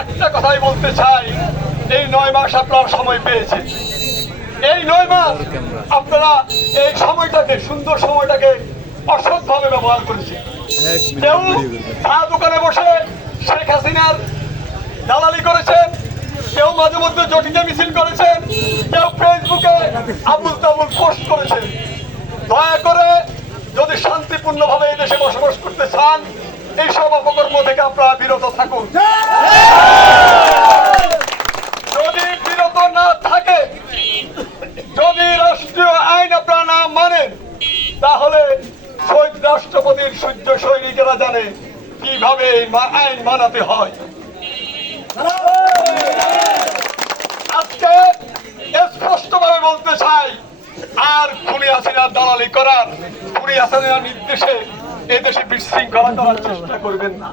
একটাই বলতে চাই এই নয় মাস আপনার সময় পেয়েছেন। এই নয় মাস আপনারা এই সময়টাকে সুন্দর সময়টাকে অসৎভাবে ব্যবহার করেছেন। কেউ চা দোকানে বসে শেখ হাসিনার দালালি করেছেন কেউ মাঝে মধ্যে জটিতে মিছিল করেছেন কেউ ফেসবুকে আবুল তাবুল পোস্ট করেছেন। দয়া করে যদি শান্তিপূর্ণভাবে এই দেশে বসবাস করতে চান এইসব অপকর্ম থেকে আপনারা বিরত থাকুন যদি বিরত না থাকে যদি রাষ্ট্রীয় আইন আপনারা না মানেন তাহলে শহীদ রাষ্ট্রপতির সূর্য সৈনিকেরা জানে কীভাবে আইন মানাতে হয়। আজকে স্পষ্টভাবে বলতে চাই, আর খুনি হাসিনার দালালি করার, খুনি হাসিনার নির্দেশে এদেশে বিশৃঙ্খলা করার চেষ্টা করবেন না।